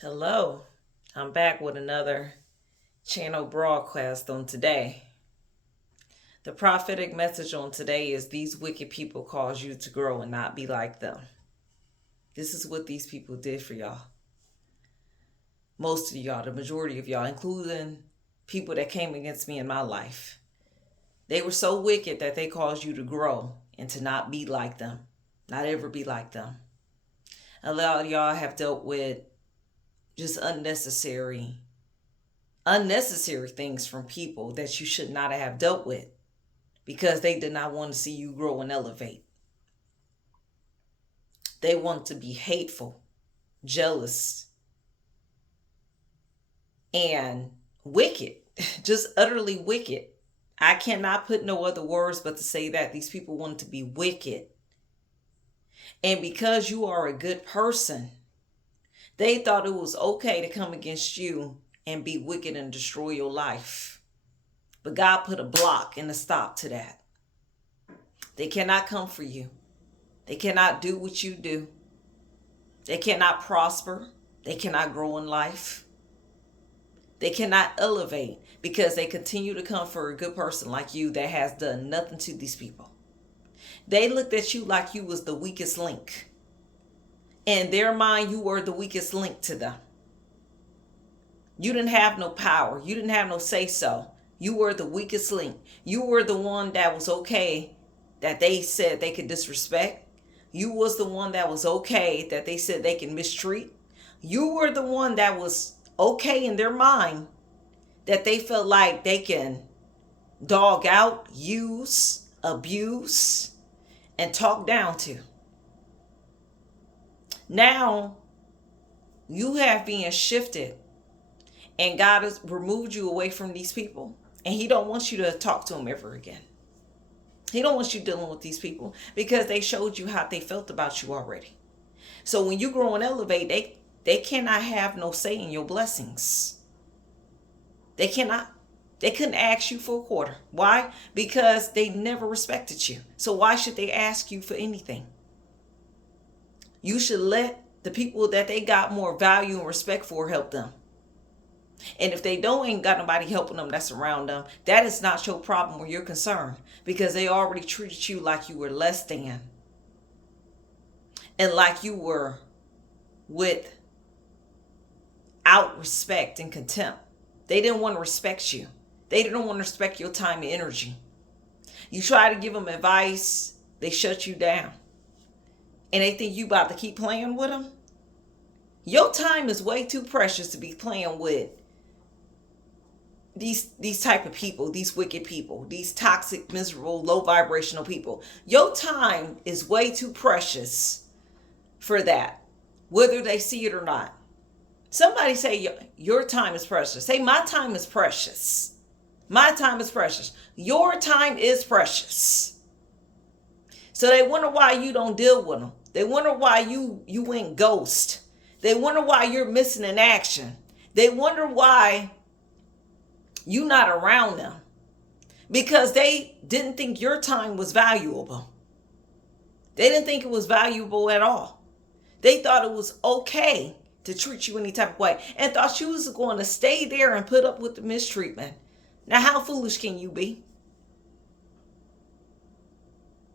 Hello, I'm back with another channel broadcast on today. The prophetic message on today is these wicked people cause you to grow and not be like them. This is what these people did for y'all. Most of y'all, the majority of y'all, including people that came against me in my life. They were so wicked that they caused you to grow and to not be like them, not ever be like them. A lot of y'all have dealt with just unnecessary things from people that you should not have dealt with because they did not want to see you grow and elevate. They want to be hateful, jealous, and wicked, just utterly wicked. I cannot put no other words but to say that these people want to be wicked. And because you are a good person, they thought it was okay to come against you and be wicked and destroy your life. But God put a block and a stop to that. They cannot come for you. They cannot do what you do. They cannot prosper. They cannot grow in life. They cannot elevate because they continue to come for a good person like you that has done nothing to these people. They looked at you like you was the weakest link. In their mind, you were the weakest link to them. You didn't have no power. You didn't have no say-so. You were the weakest link. You were the one that was okay that they said they could disrespect. You was the one that was okay that they said they can mistreat. You were the one that was okay in their mind that they felt like they can dog out, use, abuse, and talk down to. Now, you have been shifted and God has removed you away from these people. And he don't want you to talk to them ever again. He don't want you dealing with these people because they showed you how they felt about you already. So when you grow and elevate, they cannot have no say in your blessings. They cannot. They couldn't ask you for a quarter. Why? Because they never respected you. So why should they ask you for anything? You should let the people that they got more value and respect for help them. And if they ain't got nobody helping them that's around them, that is not your problem or your concern because they already treated you like you were less than and like you were without respect and contempt. They didn't want to respect you. They didn't want to respect your time and energy. You try to give them advice, they shut you down. And they think you about to keep playing with them. Your time is way too precious to be playing with these type of people, these wicked people, these toxic, miserable, low vibrational people. Your time is way too precious for that, whether they see it or not. Somebody say your time is precious. Say my time is precious. My time is precious. Your time is precious. So they wonder why you don't deal with them. They wonder why you went ghost. They wonder why you're missing in action. They wonder why you not around them because they didn't think your time was valuable. They didn't think it was valuable at all. They thought it was okay to treat you any type of way and thought you was going to stay there and put up with the mistreatment. Now, how foolish can you be?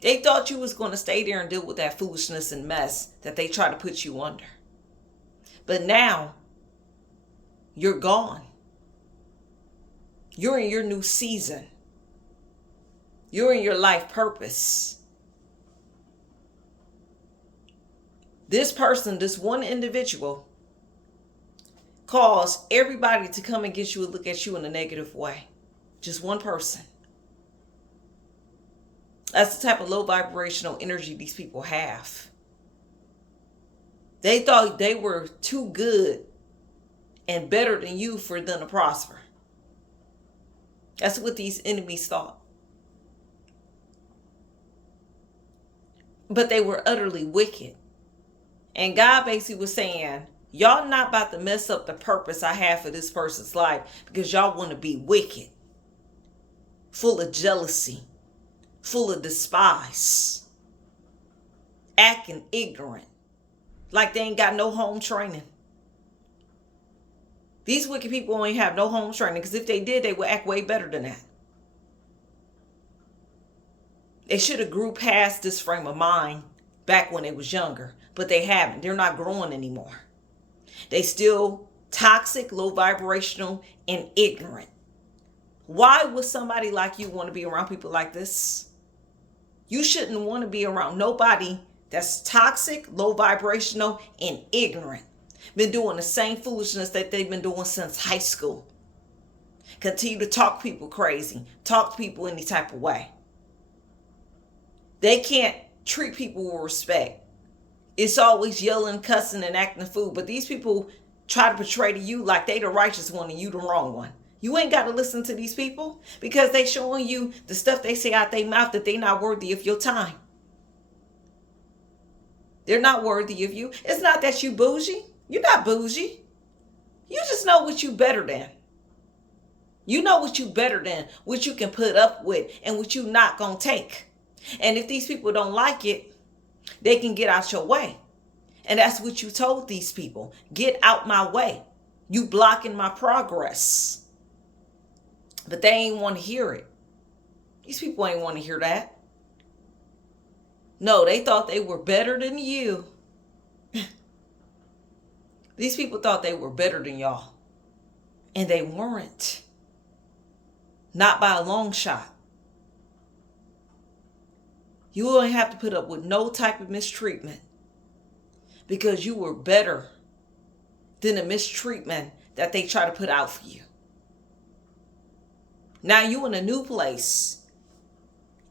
They thought you was going to stay there and deal with that foolishness and mess that they try to put you under. But now, you're gone. You're in your new season. You're in your life purpose. This person, this one individual, caused everybody to come against you and look at you in a negative way. Just one person. That's the type of low vibrational energy these people have. They thought they were too good and better than you for them to prosper. That's what these enemies thought. But they were utterly wicked. And God basically was saying, y'all not about to mess up the purpose I have for this person's life because y'all want to be wicked, full of jealousy, full of despise, acting ignorant, like they ain't got no home training. These wicked people ain't have no home training, because if they did, they would act way better than that. They should have grew past this frame of mind back when they was younger, but they haven't. They're not growing anymore. They still toxic, low vibrational, and ignorant. Why would somebody like you want to be around people like this? You shouldn't want to be around nobody that's toxic, low vibrational, and ignorant. Been doing the same foolishness that they've been doing since high school. Continue to talk people crazy. Talk to people any type of way. They can't treat people with respect. It's always yelling, cussing, and acting a fool. But these people try to portray to you like they the righteous one and you the wrong one. You ain't got to listen to these people, because they showing you the stuff they say out their mouth that they not worthy of your time. They're not worthy of you. It's not that you bougie. You're not bougie. You just know what you better than. You know what you better than, what you can put up with, and what you not gonna take. And if these people don't like it, they can get out your way. And that's what you told these people. Get out my way. You blocking my progress. But they ain't want to hear it. These people ain't want to hear that. No, they thought they were better than you. These people thought they were better than y'all. And they weren't. Not by a long shot. You won't have to put up with no type of mistreatment, because you were better than the mistreatment that they try to put out for you. Now you in a new place,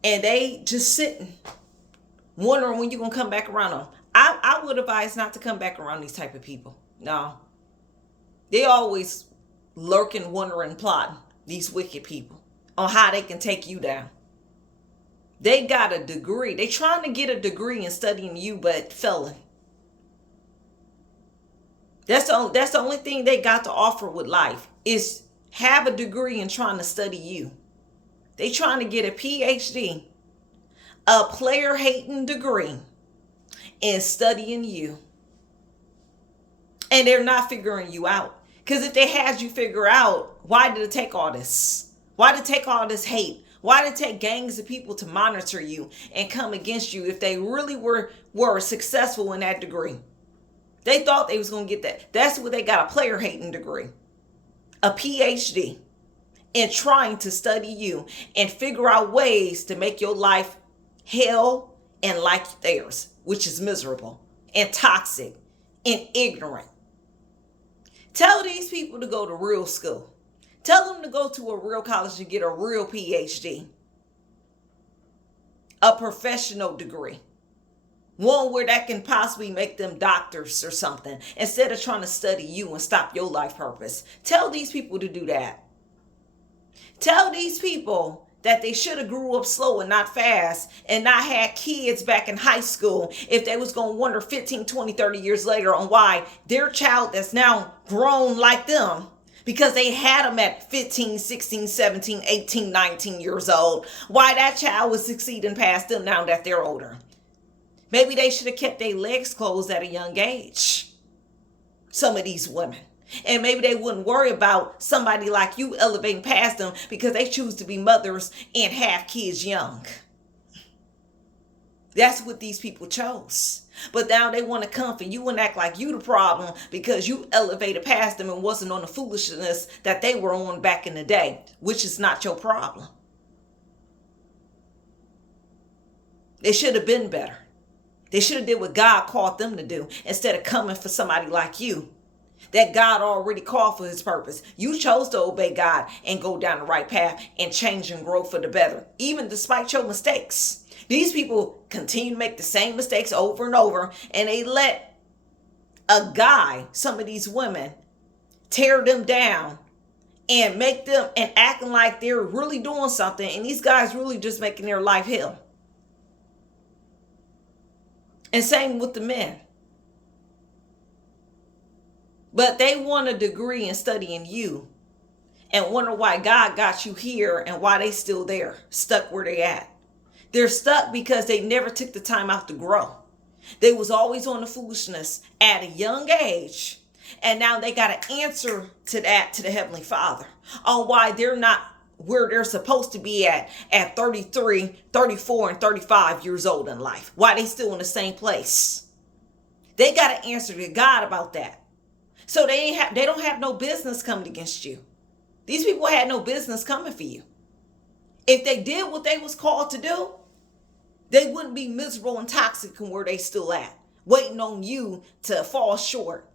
and they just sitting, wondering when you're going to come back around them. I would advise not to come back around these type of people. No. They always lurking, wondering, plotting, these wicked people, on how they can take you down. They got a degree. They trying to get a degree in studying you, but failing. That's the only thing they got to offer with life, is have a degree in trying to study you. They trying to get a PhD, a player hating degree in studying you. And they're not figuring you out. Because if they had you figure out, why did it take all this? Why did it take all this hate? Why did it take gangs of people to monitor you and come against you if they really were successful in that degree? They thought they was going to get that. That's what they got, a player hating degree. A PhD in trying to study you and figure out ways to make your life hell and like theirs, which is miserable and toxic and ignorant. Tell these people to go to real school. Tell them to go to a real college and get a real PhD. A professional degree. One where that can possibly make them doctors or something, instead of trying to study you and stop your life purpose. Tell these people to do that. Tell these people that they should have grew up slow and not fast, and not had kids back in high school if they was going to wonder 15, 20, 30 years later on why their child that's now grown like them, because they had them at 15, 16, 17, 18, 19 years old, why that child was succeeding past them now that they're older. Maybe they should have kept their legs closed at a young age. Some of these women. And maybe they wouldn't worry about somebody like you elevating past them, because they choose to be mothers and have kids young. That's what these people chose. But now they want to come for you and act like you the problem because you elevated past them and wasn't on the foolishness that they were on back in the day, which is not your problem. They should have been better. They should have did what God called them to do, instead of coming for somebody like you that God already called for his purpose. You chose to obey God and go down the right path and change and grow for the better, even despite your mistakes. These people continue to make the same mistakes over and over, and they let a guy, some of these women, tear them down and make them and acting like they're really doing something, and these guys really just making their life hell. And same with the men. But they want a degree in studying you and wonder why God got you here and why they still there, stuck where they at. They're stuck because they never took the time out to grow. They was always on the foolishness at a young age, And now they got to answer to that, to the Heavenly Father, on why they're not where they're supposed to be at 33, 34, and 35 years old in life. Why they still in the same place? They got to answer to God about that. So they don't have no business coming against you. These people had no business coming for you. If they did what they was called to do, they wouldn't be miserable and toxic and where they still at, waiting on you to fall short.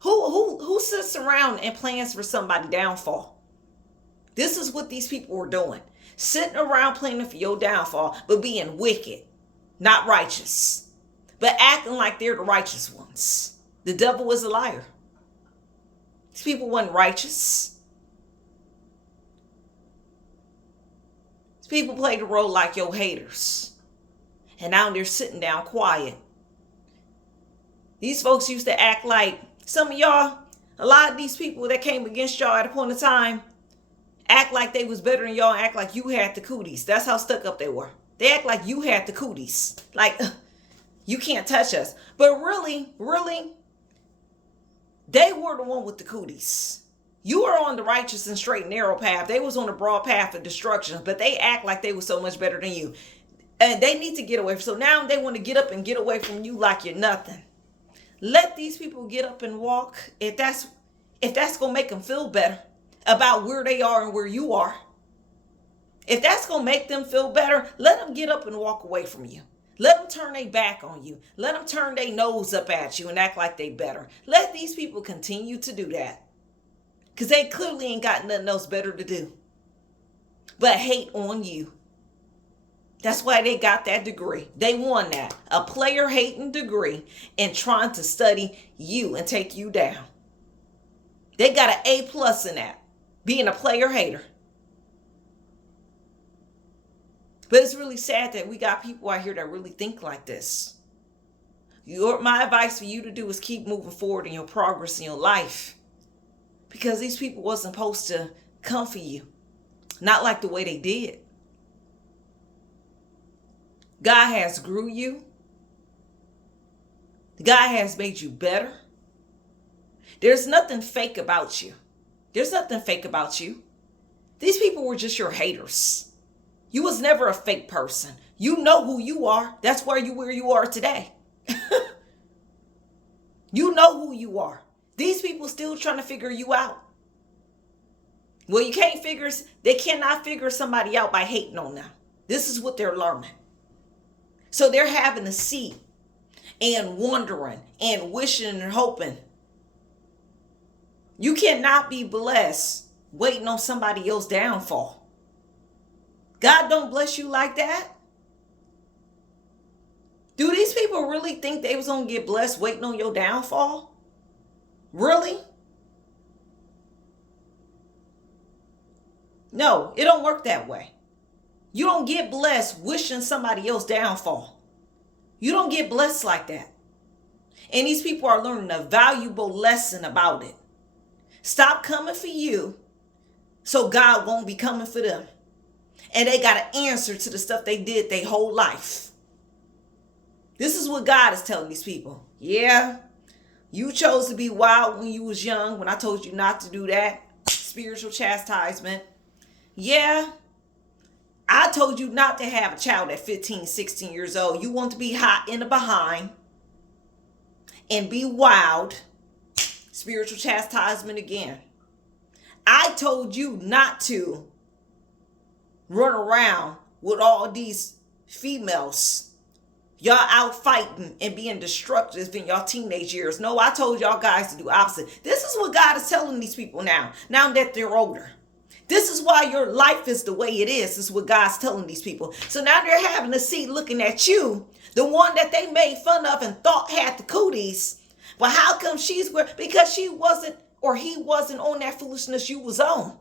Who sits around and plans for somebody's downfall? This is what these people were doing. Sitting around planning for your downfall, but being wicked, not righteous, but acting like they're the righteous ones. The devil is a liar. These people weren't righteous. These people played the role like your haters. And now they're sitting down quiet. These folks used to act like, some of y'all, a lot of these people that came against y'all at a point in time, act like they was better than y'all, act like you had the cooties. That's how stuck up they were. They act like you had the cooties. Like, you can't touch us. But really, they were the one with the cooties. You were on the righteous and straight and narrow path. They was on the broad path of destruction, but they act like they were so much better than you. And they need to get away. So now they want to get up and get away from you like you're nothing. Let these people get up and walk. If that's going to make them feel better about where they are and where you are. If that's going to make them feel better, let them get up and walk away from you. Let them turn their back on you. Let them turn their nose up at you and act like they better. Let these people continue to do that. Because they clearly ain't got nothing else better to do but hate on you. That's why they got that degree. They won that. A player hating degree and trying to study you and take you down. They got an A+ in that. Being a player hater. But it's really sad that we got people out here that really think like this. My advice for you to do is keep moving forward in your progress in your life. Because these people wasn't supposed to come for you. Not like the way they did. God has grew you. God has made you better. There's nothing fake about you. There's nothing fake about you. These people were just your haters. You was never a fake person. You know who you are. That's where you are today. You know who you are. These people still trying to figure you out. Well, they cannot figure somebody out by hating on them. This is what they're learning. So they're having to see and wondering and wishing and hoping. You cannot be blessed waiting on somebody else's downfall. God don't bless you like that. Do these people really think they was going to get blessed waiting on your downfall? Really? No, it don't work that way. You don't get blessed wishing somebody else downfall. You don't get blessed like that. And these people are learning a valuable lesson about it. Stop coming for you so God won't be coming for them. And they got to answer to the stuff they did their whole life. This is what God is telling these people. Yeah, you chose to be wild when you was young, when I told you not to do that. Spiritual chastisement. Yeah, I told you not to have a child at 15, 16 years old. You want to be hot in the behind and be wild. Spiritual chastisement again. I told you not to run around with all these females. Y'all out fighting and being destructive in y'all teenage years. No, I told y'all guys to do opposite. This is what God is telling these people now that they're older. This is why your life is the way it is. This is what God's telling these people. So now they're having a seat looking at you, the one that they made fun of and thought had the cooties. Well, how come she's where? Because she wasn't, or he wasn't on that foolishness you was on.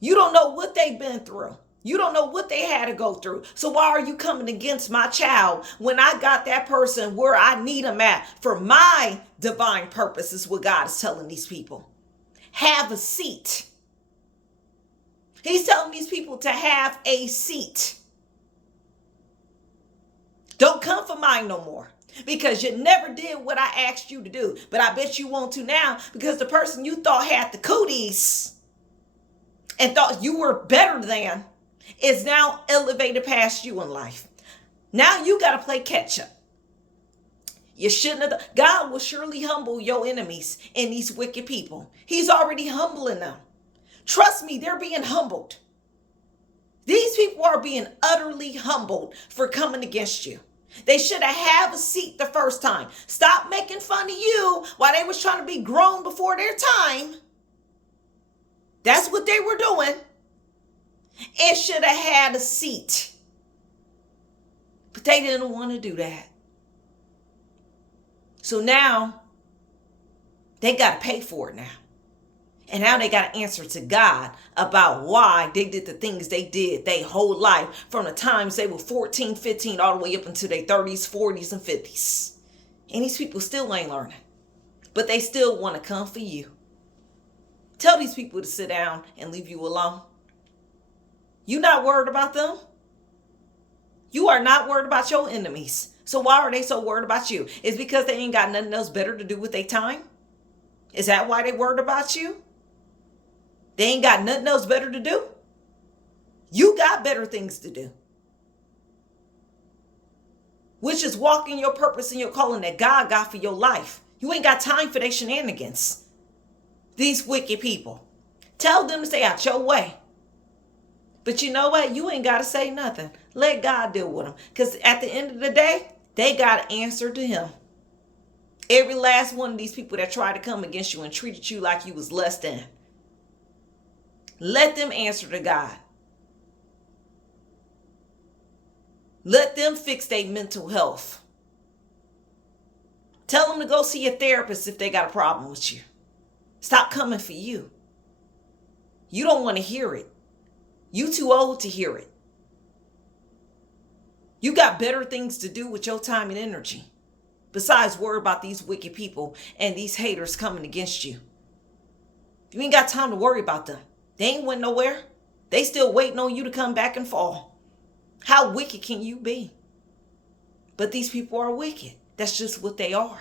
You don't know what they've been through. You don't know what they had to go through. So why are you coming against my child when I got that person where I need them at for my divine purpose is what God is telling these people. Have a seat. He's telling these people to have a seat. Don't come for mine no more. because you never did what I asked you to do. But I bet you want to now, because the person you thought had the cooties and thought you were better than is now elevated past you in life. Now you got to play catch up. You shouldn't have. God will surely humble your enemies and these wicked people. He's already humbling them. Trust me, they're being humbled. These people are being utterly humbled for coming against you. They should have had a seat the first time. Stop making fun of you while they was trying to be grown before their time. That's what they were doing. It should have had a seat. But they didn't want to do that. So now they got to pay for it now. And now they got to answer to God about why they did the things they did their whole life, from the times they were 14, 15, all the way up into their 30s, 40s, and 50s. And these people still ain't learning. But they still want to come for you. Tell these people to sit down and leave you alone. You not worried about them. You are not worried about your enemies. So why are they so worried about you? It's because they ain't got nothing else better to do with their time? Is that why they worried about you? They ain't got nothing else better to do? You got better things to do. Which is walking your purpose and your calling that God got for your life. You ain't got time for their shenanigans. These wicked people. Tell them to stay out your way. But you know what? You ain't got to say nothing. Let God deal with them. Because at the end of the day, they got to answer to him. Every last one of these people that tried to come against you and treated you like you was less than. Let them answer to God. Let them fix their mental health. Tell them to go see a therapist if they got a problem with you. Stop coming for you. You don't want to hear it. You too old to hear it. You got better things to do with your time and energy besides worry about these wicked people and these haters coming against you. You ain't got time to worry about them. They ain't went nowhere. They still waiting on you to come back and fall. How wicked can you be? But these people are wicked. That's just what they are.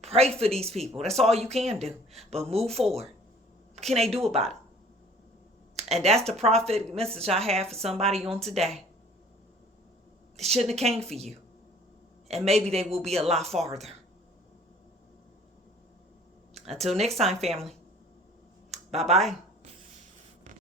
Pray for these people. That's all you can do. But move forward. What can they do about it? And that's the prophetic message I have for somebody on today. They shouldn't have came for you. And maybe they will be a lot farther. Until next time, family. Bye-bye.